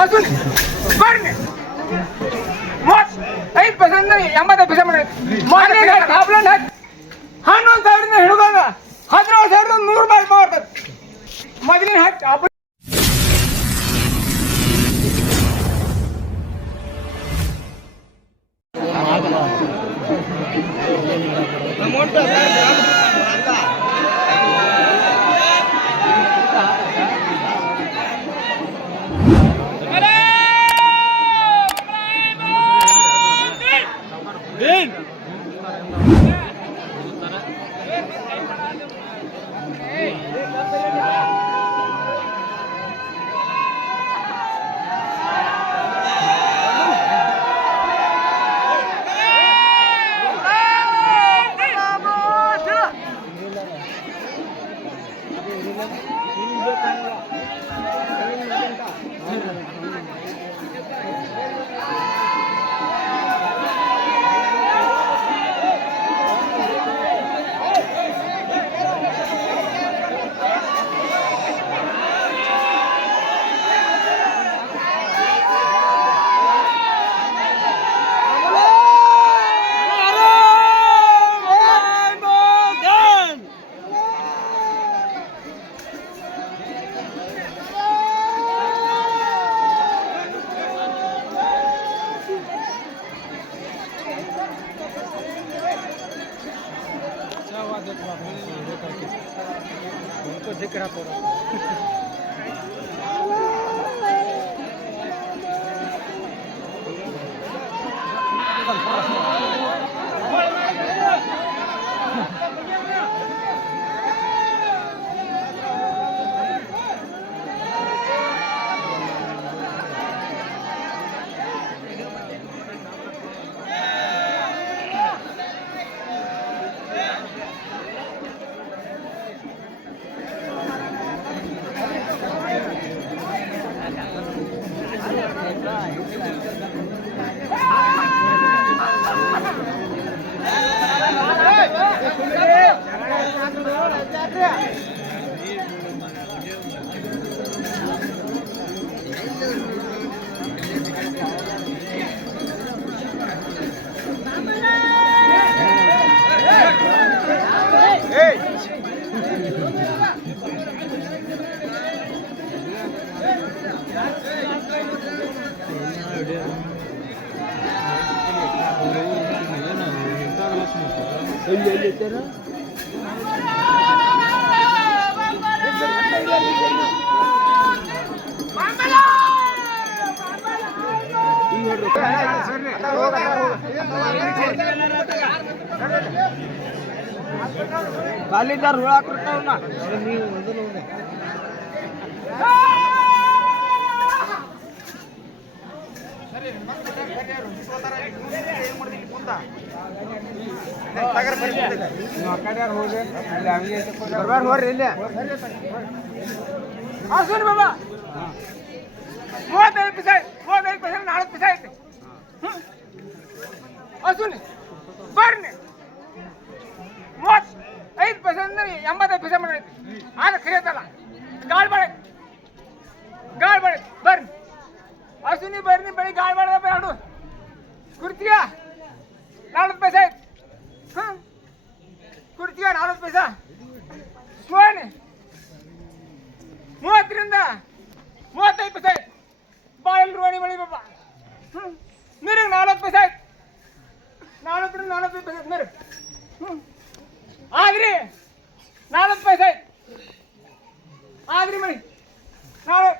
अजून बरं 80% ಮಾಡಿದ್ರೆ ಕಾಬ್ಲನ್ ಹಣ್ಣು ಸಾವಿರ ಹಿಡುಗಾಗ 17,100 ರೂಪಾಯಿ ಮಾಡ್ತಾರೆ ಮೊದಲಿನ ಹತ್ತು उनको दिख रहा पूरा खालीदार हुआ करता हूँ ना बाबा 35% 40% ಐತೆ ಅಸುನ್ ಬರ್ನೆ 35% 85% ಮಾಡೈತಿ ಆಗ ಖರೀದಲ್ಲ ಗಾಳಿ ಬಾಳೆ ಬರ್ನಿ ಅಸುನಿ ಬರ್ನಿ ಬಳಿ ಗಾಳಿ ಬಾಳೆ ಬೇಡು ಕುರ್ತಿಯ 40 ಪೈಸೆ ಐತಿ ಕುರ್ತಿಯ 40 ಪೈಸೆ ಸೋನೆ 30ರಿಂದ 35 ಪೈಸೆ ಬಾಳೆಲ್ ರೋಣಿ ಬಳಿ ಬಾಬಾ ನೀರಿಗೆ 40 ಪೈಸೆ ಐತಿ 40ರಿಂದ 45 ಪೈಸೆ ನೀರು ಆದ್ರಿ 40 ಪೈಸೆ ಐತಿ ಆದ್ರಿ ಮಣಿ ನಾಳೆ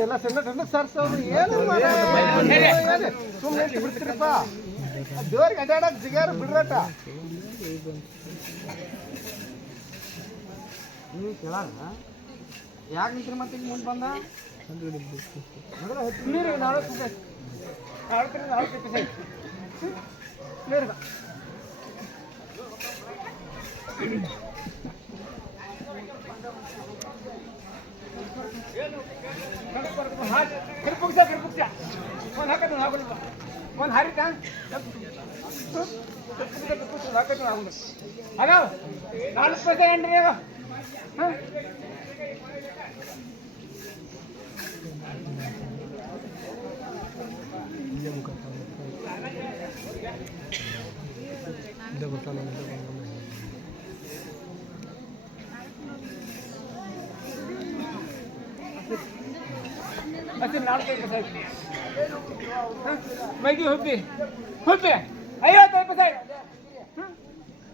ಎಲ್ಲ ಸಣ್ಣ ಸರ್ಸೋದು ಏನು ಸುಮ್ಮನೆ ಬಿಡ್ತೀರಪ್ಪ ದೇವ್ರಿಗೆ ಅಡ್ಡಾಡಕ್ ಜಿಗಾರ ಬಿಡ್ರಟ ನೀವು ಕೇಳಾರ ಯಾಕೆ ನಿಂತ್ರಿ ಮತ್ತೆ ಈಗ ಮುಂದೆ ಬಂದ ನೀರು 40 ಪೈಸೆ 40 ಪೈಸೆ ನೀರು ಒಂದು ಹಾಕೋದು ಒಂದು ಹಾರಿ ಅದಾವ 4 ಪೈಸೆ ಏನ್ರಿ ಅದು मैगी हुब्बी 55 पैसे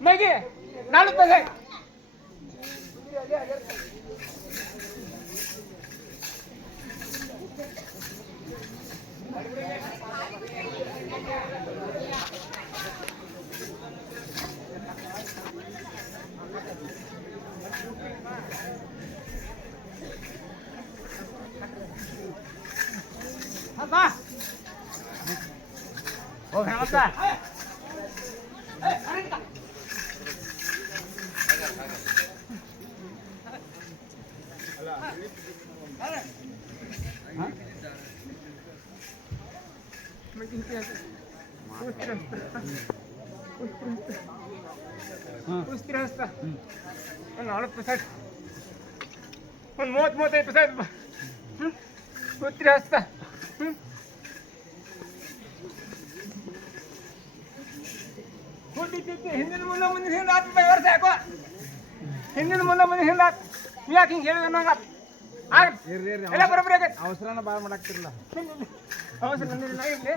मैगी 4 पैसे apa? Oh, apa? ಹಿಂದಿನ ಮುಂದೆ ಮುಂದಿನ ಹಿಂದೆ ಹತ್ತು ರೂಪಾಯಿ ವರ್ಷ ಯಾಕೋ ಹಿಂದಿನ ಮುಂದೆ ಮುಂದಿನ ಹಿಂದೆ ನೀ ಯಾಕೆ ಹಿಂಗೆ ಹೇಳಿದ ನಂಗೆ ಎಲ್ಲ ಬರೋಬ್ಬರಿ ಆಗೈತೆ ಅವಸರನ ಭಾಳ ಮಾಡಾಕ್ತಿರಲ್ಲ ಅವಸರ ನಂದಿಲ್ಲ ಇಲ್ಲಿ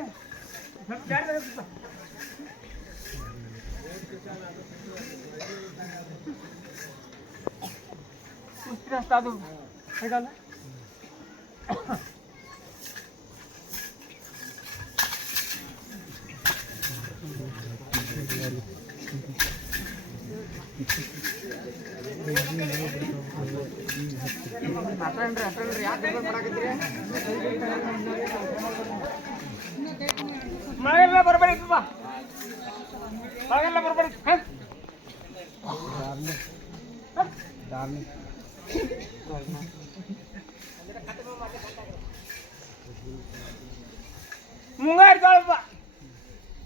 ಕುಸ್ತಿ ಹಸ್ತ ಅದು ಹೇಗಲ್ಲ ಹತ್ತೇನ್ರಿ ಯಾಕೆ ಮಾಡಾಕತ್ತೀರಿ ಮಳೆಲ್ಲ ಬರಬೇಡಿ ಮಳೆಲ್ಲ ಬರಬೇಡಿ ಮುಂಗಾರು ಜೋಳಪ್ಪ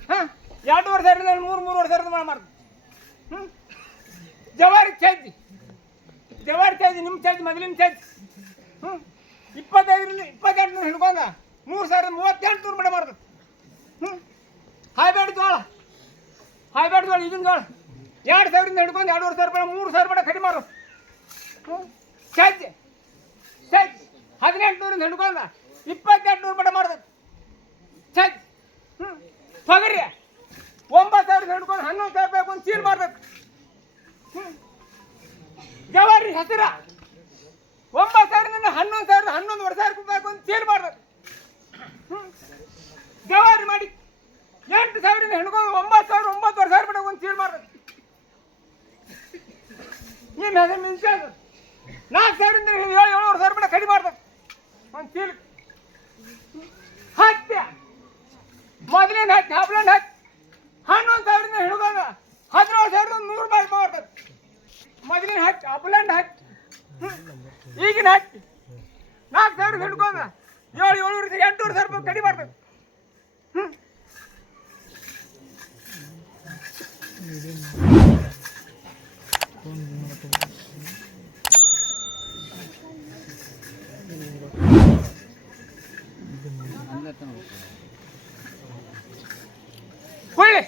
ಹಾಂ 2 ವರ್ಷ ಇರಲಿಲ್ಲ 3 ವರ್ಷ ಇರೋದು ಮಾಡ್ದು ಜವಾರಿ ಚೈತಿ ನಿಮ್ಮ ಚೈತಿ ಮೊದಲಿನ ಚೈತಿ 25 28 ಹಿಡ್ಕೊಂಡ 3,038 ಮಡೆ ಮಾಡ್ದು ಹೈಬ್ರಿಡ್ ಜೋಳ ಈಗಿನ ಜೋಳ 2,000 ಹಿಡ್ಕೊಂಡು 2,500 ರೂಪಾಯಿ 3,000 ರೂಪಾಯಿ ಕಡಿಮೆ ಮಾಡು ಚೈತಿ 1800 ಹಿಡ್ಕೊಂಡ 2,800 ರೂಪಾಯಿ ಮಾಡ್ದು ಚೈತಿ ತೊಗರಿ 9,000 ಹಿಡ್ಕೊಂಡು 11,000 ರೂಪಾಯಿ ಒಂದು ಚೀಲ ಮಾಡ್ಬೇಕು ಜವಾರಿ ಹೆಸರ 9,000 11,000 ರೂಪಾಯಿ ಒಂದು ಚೀಲ ಮಾಡ್ಬೇಕು ಜವಾರಿ ಮಾಡಿ 8,000 ಹಿಡ್ಕೊಂಡು 9,000 ರೂಪಾಯಿ ಒಂದು ಚೀಲ ಮಾಡ್ಬೇಕು ನಿಮ್ಮ ಹೆಸರು ಮಿಂಚ 4,000 7,000 ರೂಪಾಯಿ ಕಡಿಮೆ ಮಾಡ್ಬೇಕು ಒಂದು ಚೀಲ ಹತ್ತಿ ಮೊದಲಿನ ಹತ್ತಿ ಹಬ್ಲಂಡ್ ಹತ್ತಿ 11,000 ಹಿಡ್ಕೊಂಡು 17,100 ರೂಪಾಯಿ ಮಾಡ್ಬೇಕು ಮೊದಲಿನ ಹತ್ತಿ ಹಬ್ಲಂಡ್ ಹತ್ತಿ ಈಗಿನ ಹತ್ತಿ 4,000 ಹಿಡ್ಕೊಂಡು 7,800 ರೂಪಾಯಿ ಕಡಿಮೆ ಮಾಡ್ಬೇಕು ಹುಳ್ಳಿ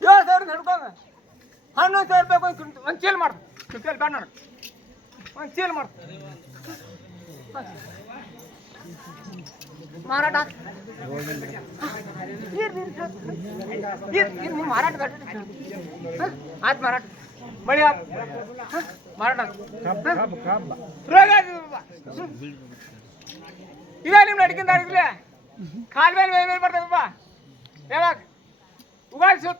7,000 ಹಿಡ್ಕೊಂಡು 11,000 ರೂಪಾಯಿ ಒಂದು ಚೀಲ ಮಾಡ್ದು ಕ್ವಿಂಟಲ್ ಬೇಡ ನೋಡು ಒಂದು ಚೀಲ ಮಾಡ್ದು ಮಾರಾಟ ನೀವು ಮಾರಾಟ ಆಯ್ತು ಮಾರಾಟ ಮಳಿ ಆಯ್ತು ಮಾರಾಟ ರೋಗ ಇದೇ ನಿಮ್ಮ ನಡ್ಕಿಂದ ಆಗಿರ್ಲಿ ಕಾಲ ಮೇಲೆ ಬರ್ತದಪ್ಪ ಯಾವಾಗ ಉಗಾಡಿ ಸುತ್ತ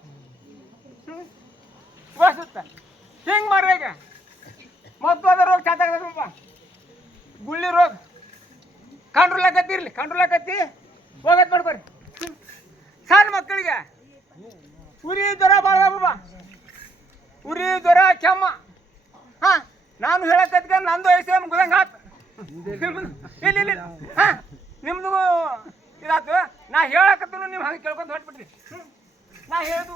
ಹಿಂಗೆ ಮಾಡ್ರಿ ಈಗ ಮತ್ತೊಂದು ರೋಗ ಚಾತಾಗದಪ್ಪ ಗುಳ್ಳಿ ರೋಗ ಕಂಟ್ರೋಲ್ ಆಕತ್ತಿ ಹೋಗತ್ ಮಾಡ್ಕೊರಿ ಸಣ್ಣ ಮಕ್ಕಳಿಗೆ ಉರಿ ಜ್ವರ ಭಾಳ ಉರಿ ಜ್ವರ ಕೆಮ್ಮ ಹಾಂ ನಾನು ಹೇಳಕತ್ಕ ನಂದು ಐತೆ ಗುದಂಗೆ ಆತು ಇಲ್ಲ ಹಾಂ ನಿಮ್ದು ಇದಾತು ನಾ ಹೇಳಕ್ ಹಾಕತ್ತೀನಿ ನೀವು ಹಂಗೆ ಕೇಳ್ಕೊಂಡು ಹೊಟ್ಬಿಟ್ರಿ. ನಾ ಹೇಳೋದು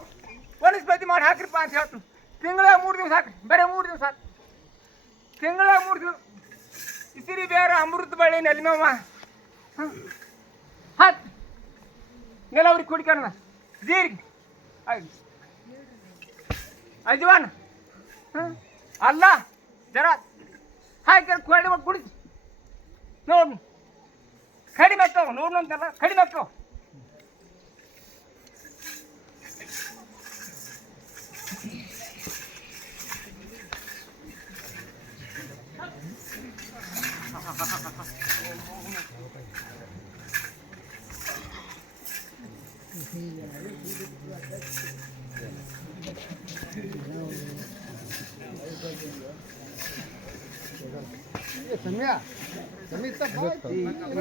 ವನಸ್ಪತಿ ಮಾಡಿ ಹಾಕ್ರಿಪ್ಪ ಅಂತ ಹೇಳ್ತೀನಿ. ತಿಂಗಳಾಗ 3 ದಿವಸ ಹಾಕ್ರಿ, ಬರೀ 3 ದಿವಸ ಹಾಕಿ. ತಿಂಗಳಾಗ 3 ದಿವಸ ಇಸಿರಿ ಬೇರೆ ಅಮೃತ ಬಳ್ಳಿ ನೆಲಿಮವ ಹಾಕಿ ನೆಲವ್ರಿಗೆ ಕುಡಿಕೋಣ. ಜೀರಿಗೆ ಅಜ್ವಾನ ಅಲ್ಲ ಜರ ಹಾಕಿ ಕೊಡಿ ಮಾಡಿ ಕುಡಿಸಿ ನೋಡಿ. ಕಡಿಮೆ ಆಗ್ತಾವ ನೋಡು ಅಂತಲ್ಲ, ಕಡಿಮೆ ಆಗ್ತಾವ.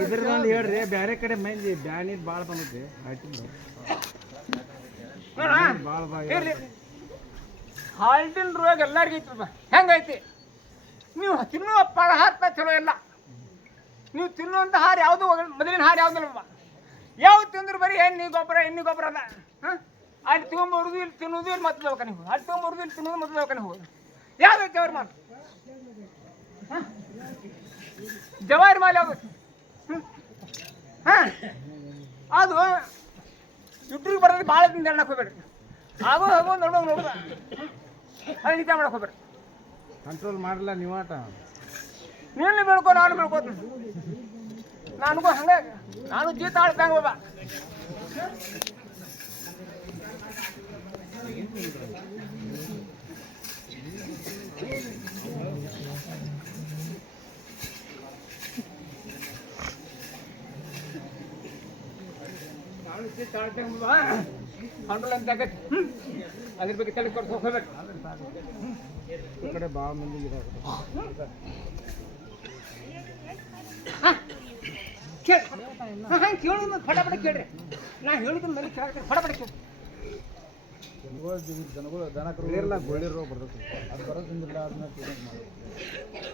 ಇದ್ರದ್ದು ಹೇಳ್ರಿ, ಬೇರೆ ಕಡೆ ಮಂದಿ ಬ್ಯಾನಿ ಭಾಳ ಬಂದೈತಿ. ಹಾಲ್ಟಿನ ರೋಗ ಎಲ್ಲರಿಗೂ ಐತಿ. ಹೆಂಗೈತಿ ನೀವು ತಿನ್ನುವ ಪದಾರ್ಥ ಚಲೋ ಇಲ್ಲ. ನೀವು ತಿನ್ನುವಂಥ ಆಹಾರ ಯಾವುದು ಮೊದಲಿನ ಆಹಾರ ಯಾವುದಲ್ಲಮ್ಮ. ಯಾವ್ದು ತಿಂದ್ರೆ ಬರೀ ಎಣ್ಣೆ ಗೊಬ್ಬರ ಅದ. ಅಲ್ಲಿ ತೊಗೊಂಬರುದು ಇಲ್ಲಿ ತಿನ್ನೋದು ಇಲ್ಲಿ ಮತ್ತೆ ಬೇಕ ನೀವು. ಅಲ್ಲಿ ತೊಗೊಂಬರುದು ಇಲ್ಲಿ ತಿನ್ನೋದು ಮತ್ತೆ ಬೇಕ ನೀವು. ಯಾವ್ದೈತಿ ಅವ್ರ ಮಾತು? ಜವಾರಿ ಮಾಲೆ ಯಾವ್ದು? ಅದು ಯುಟ್ರಿಗೆ ಬರೋದು ಭಾಳ ತಿಂದ ಹೇಳಕ್ ಹೋಗ್ಬೇಡ್ರಿ. ಆಗೋ ಹೋಗೋ ನೋಡುದ ಅದು ನಿಜ ಮಾಡಕ್ ಹೋಗ್ಬೇಡ್ರಿ. ಕಂಟ್ರೋಲ್ ಮಾಡಲ್ಲ ನೀವಾಟ. ನೀನು ಬೆಳ್ಕೊ, ನಾನು ಬೆಳ್ಕೋತೀನಿ. ನನಗೂ ಹಂಗೆ ನಾನು ಜೀತ ಆಳ್ತಂಗ ಹೋಗ. ನಾನು ಜೀತ ಆಳ್ತಂಗ ಕಂಟ್ರೋಲ್ ಅಂತ ಆಗತ್ತೆ. ಅದ್ರ ಬಗ್ಗೆ ತಲೆ ಕೊಡ್ಸೋ ಹೋಗ್ಬೇಕು. ಈ ಕಡೆ ಭಾಳ ಮಂದಿ ಕೇಳೋದು ಫಟಾಫಟ ಕೇಳ್ರಿ. ನಾ ಹೇಳಿದ ಮೇಲೆ ಕೇಳ್ರಿ, ಫಟಾಫಟ ಕೇಳಿ. ಜನಗಳು ದನ ಕರುಗಳಿರಲ್ಲ, ಗೋಳಿ ರೋಗ ಬರ್ತೈತಿ. ಅದು ಬರೋದ್ರಿಂದ ಅದನ್ನ ಟ್ರೀಟ್ಮೆಂಟ್ ಮಾಡಿ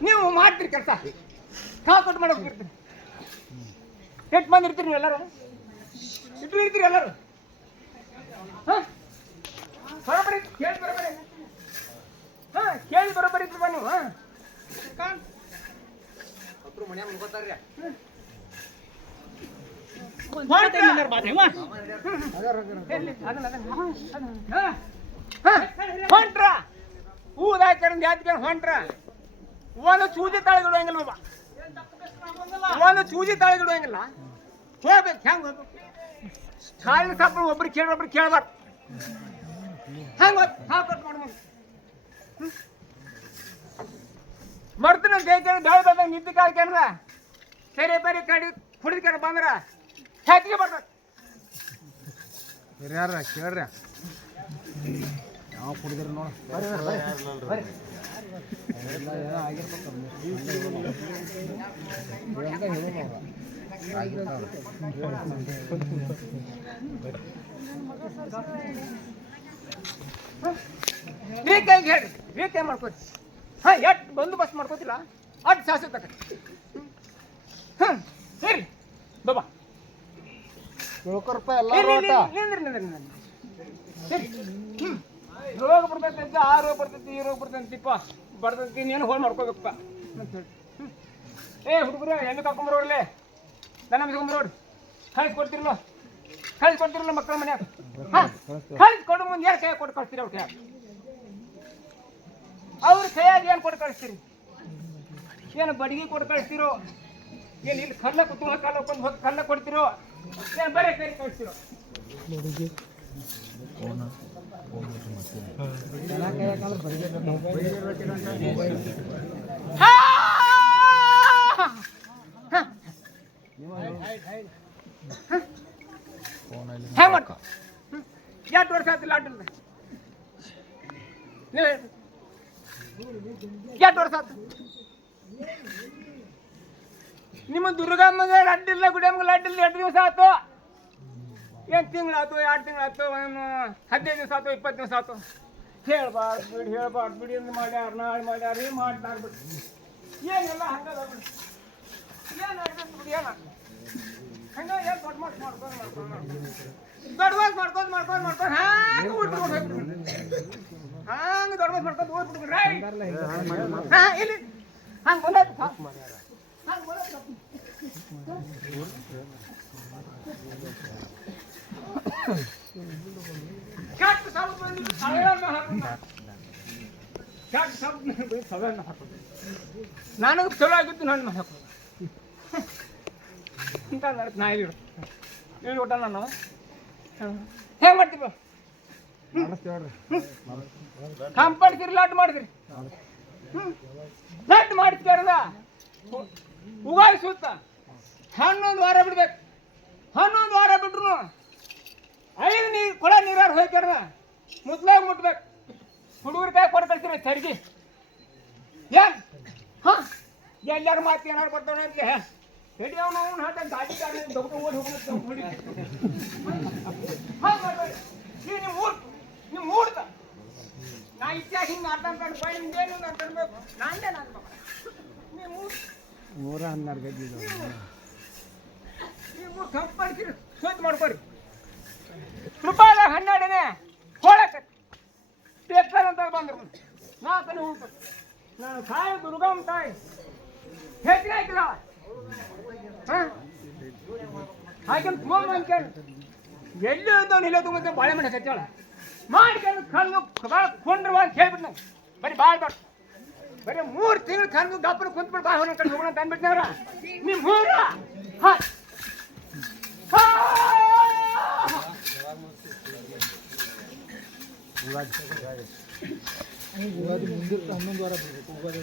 ನೀವು ಮಾಡ್ತೀರಿ ಕೆಲಸ. ಕಾಲ್ಕೊಟ್ಟು ಮಾಡೋಕೆ ಇರ್ತೀರಿ. ಎಷ್ಟು ಮಂದಿ ಇರ್ತೀರಿ ನೀವು ಎಲ್ಲರೂ? ಇಟ್ಟು ಇರ್ತೀರಿ ಎಲ್ಲರೂ? ಹಾಂ ಬರೋಬರಿ ಕೇಳಿ ಬರೋಬರಿ. ಹಾಂ ಕೇಳಿ ಬರೋಬರಿ ಇರ್ತೀವ ನೀವು. ಹಾಂ ಒಬ್ಬರು ಮನ್ಯಾಗ ಮುಗೋತಾರ್ರಿ. ಹೊಂಟ್ರ ಊದಾಕಂದ್ ಯಾತ್ಕಂಡ್ ಹೊಂಟ್ರ ಒಂದು ಚೂಜಿ ತಾಳಿಗಿಡುವಂಗಿಲ್ಲ ಬಾಬಾ. ಒಂದು ಚೂಜಿ ತಾಳಿಗಿಡುವಂಗಿಲ್ಲ. ಹೋಗ್ಬೇಕು. ಹೆಂಗೆ ಹೋಗ್ಬೇಕು? ಕಾಳಿನ ಸಾಪ ಒಬ್ರು ಕೇಳಬಾರ್ದು. ಹೆಂಗೆ ಸಾಕಟ್ಟು ಮಾಡ್ಬೋದು. ಮರ್ತಿನ ಬೇಕೇಳಿ ಬೇಳೆ ಬಂದಾಗ ನಿದ್ದೆ ಕಾಳ್ಕಂದ್ರ ಸರಿ ಬರೀ ಕಡಿ ಕುಡಿದ್ಕೊಂಡು ಬಂದ್ರ ಹೆಚ್ಚಿಗೆ ಬರ್ತದೆ. ಹಿರಿಯಾರ ಕೇಳ್ರಿ, ಯಾವ ಕುಡಿದ್ರಿ ನೋಡ ಆಗಿರ್ಬೇಕು. ವೀಕೆಂಡ್ ಹೇಳಿ, ವೀಕೆಂಡ್ ಮಾಡ್ಕೋತಿ. ಹಾಂ ಎಷ್ಟು ಬಂದೋಬಸ್ತ್ ಮಾಡ್ಕೋತಿಲ್ಲ ಅಷ್ಟು ಶಾಸ್ತ್ರ ತಕ್ಕ. ಸರಿ ಬಾಬಾ ಸರಿ. ರೋಗ ಬರ್ತೈತಿ, ಆ ರೋಗ ಬರ್ತೈತಿ, ಈ ರೋಗ ಬರ್ತೈತಿಪ್ಪ ಬರ್ತೈತಿ. ನೀನು ಹೋಲ್ ಮಾಡ್ಕೋಬೇಕಪ್ಪ ಅಂತ ಹೇಳಿ. ಹುಡುಗರು ಎಣ್ಣೆ ಕರ್ಕೊಂಬರೋರ್ಲೆ, ದನ ಮಿಸ್ಕೊಂಬರೋರು ಕಳಿಸ್ಕೊಡ್ತಿರಲ್ಲ ಮಕ್ಕಳ ಮನ್ಯಾಗ. ಹಾಂ ಕಳಿಸ್ಕೊಡು. ಮುಂದೆ ಏನು ಕೈ ಕೊಟ್ಟು ಕಳಿಸ್ತೀರಿ ಅವ್ರ ಕೈಯಾಗ? ಅವ್ರ ಕೈಯಾಗ ಏನು ಕೊಟ್ಟು ಕಳಿಸ್ತೀರಿ? ಏನು ಬಡಿಗೆ ಕೊಟ್ಟು ಕಳಿಸ್ತಿರೋ? ಏನು ಇಲ್ಲಿ ಕಲ್ಲ ಕುತ್ಕೊಳ್ಳೋ ಕಾಲ ಹೋಗಿ ಕಲ್ಲ ಕೊಡ್ತಿರೋ? ಏನು ಬರೀ ಕೈ ಕಳಿಸ್ತಿರೋ? ಹೆಂಗೆ ಮಾಡ್ಕೊ? ಎಷ್ಟು ವರ್ಷ ಆಯ್ತಿಲ್ಲ ಆಟಿಲ್ಲ? ನೀವು ಎಷ್ಟು ವರ್ಷ ಆಯ್ತು? ನಿಮ್ಮ ದುರ್ಗಮ್ಮಗೆ ಅಡ್ಡಿಲ್ಲ, ಗುಡಿಯಮ್ಮಗೆ ಅಡ್ಡಿಲ್ಲ. 2 ದಿವಸ ಆಯ್ತು? ಏನು ತಿಂಗಳಾಯ್ತು, 2 ತಿಂಗಳಾಯ್ತು, 15 ದಿವಸ ಆಯ್ತು, 20 ದಿವಸ ಆಯ್ತು? ಹೇಳ್ಬಾರ್ದು ಬಿಡಿ ಅಂತ ಮಾಡ್ಯಾರ, ನಾಳೆ ಮಾಡ್ಯಾರ, ಏನು ಮಾಡ್ತಾರೆ ಬಿಡಿ. ಏನೆಲ್ಲ ಹಂಗದ ಬಿಡಿ. ಏನು ಬಿಡಿ. ಏನು ಹಂಗ ಏನ್ ದೊಡ್ಡ ಮಾತು ದೊಡ್ಡ ಮಾತು ಮಾಡ್ಕೊಂಡು ಹಂಗ ಊಟ ಹಂಗ ದೊಡ್ಡ ಮಾತು ಮಾಡ್ಕೊಂಡು ಓದ್ಬಿಟ್ಬಿಡ್ರಿ ಹಾ ಇಲ್ಲಿ ಹಂಗ ಬೋಲಾಯ್ತು ಹಂಗ ಬೋಲಾಯ್ತು ಕೆಟ್ಟ ಸಾಬ್ ಬಂದಿದ್ದು ಸವೆಯನ್ನು ಹಾಕೊಂಡು ಕೆಟ್ಟ ಸಾಬ್ ಬಂದು ಸವೆಯನ್ನು ಹಾಕೋದು ನನಗೆ ಚಲೋ ಆಗಿದ್ದು ನನ್ನ ಹಾಕೋದು ಅಂತ ನಾ ಇಲ್ಲಿ ಊಟ ನಾನು ಹೆಂಗೆ ಮಾಡ್ತೀವಿ ಕಂಪಲ್ಸರಿ ಲಾಟ್ ಮಾಡಿದ್ರಿ ಲಾಟ್ ಮಾಡ್ತೀರಲ್ಲ ಉಗಾಯಿ ಸೂತ 11 ವಾರ ಬಿಡ್ಬೇಕು 11 ವಾರ ಬಿಟ್ರು 5 ನೀರು ಕೊಳ ನೀರಾರು ಹೋಗ್ಯಾರ ಮುದ್ಲಾಗ ಮುಟ್ಬೇಕು ಹುಡುಗರ ಕೈ ಕೊಟ್ಟು ಕಳ್ಸಿರಿ ಚರ್ಗಿ ಏನ್ ಹಾಂ ಎಲ್ಲಾರು ಮಾತು ಏನಾರು ಬರ್ತಾನೆ ಅಂತ ಹೇಳಿ ಅವನು ಅವ್ನು ಹಾಟ ಗಾಡಿ ಗಾಡಿ ದೊಡ್ಡ ಓಡಿ ಹೋಗ್ಬೇಕು ಹಾಂ ಮಾಡ್ಬೇಡಿ ನೀವು ಮೂಡ್ತ ನಾ ಇತ್ಯಾಗ ಹಿಂಗೆ ಅರ್ಧ ಬಾಯಿ ನಿಮ್ದೇನು ಅಂತ ಅನ್ಬೇಕು ನಾನೇ ನಾನು ನೀವು 112 ಗಜ್ಜಿ ನೀವು ಕಂಪಲ್ಸರಿ ಸ್ವಚ್ಛ ಮಾಡ್ಕೊರಿ ರೂಪಾಯಿದಾಗ 12ನೇ ಹೋಳಕ್ಕೆ ಬೇಕಾದಂತ ಬಂದ್ರು ನಾಲ್ಕನೇ ಉಂಟು ನಾನು ಸಾಯ ದುರ್ಗಮ್ಮ ತಾಯಿ ಹೆಚ್ಚಿಗೆ ಆಯ್ತಿಲ್ಲ ಹಾಂ ಹಾಗೆ ಫೋನ್ ಅನ್ಕೇಳಿ ಎಲ್ಲಿ ಇದ್ದವನು ಇಲ್ಲ ತುಂಬ ಬಾಳೆ ಮನೆ ಕಚ್ಚಾಳ ಮಾಡ್ಕೊಂಡು ಕಣ್ಣು ಕೊಂಡ್ರು ಅಂತ ಹೇಳ್ಬಿಟ್ಟು ನಾವು ಬರೀ ಭಾಳ ದೊಡ್ಡ ಬರೀ 3 ತಿಂಗಳು ಕಣ್ಣು ಗಪ್ಪನ ಕುಂತ್ಬಿಟ್ಟು ಬಾಳ ಹೊರ ಕಡೆ ಹೋಗೋಣ ಅಂತ ಅಂದ್ಬಿಟ್ನವ್ರ ನಿಮ್ಮ ಮೂರ ಹಾಂ ಯುಗಾದಿ ಮುಂದಿನ 11 ವಾರ ಬರ್ಬೇಕು ಯುಗಾದಿ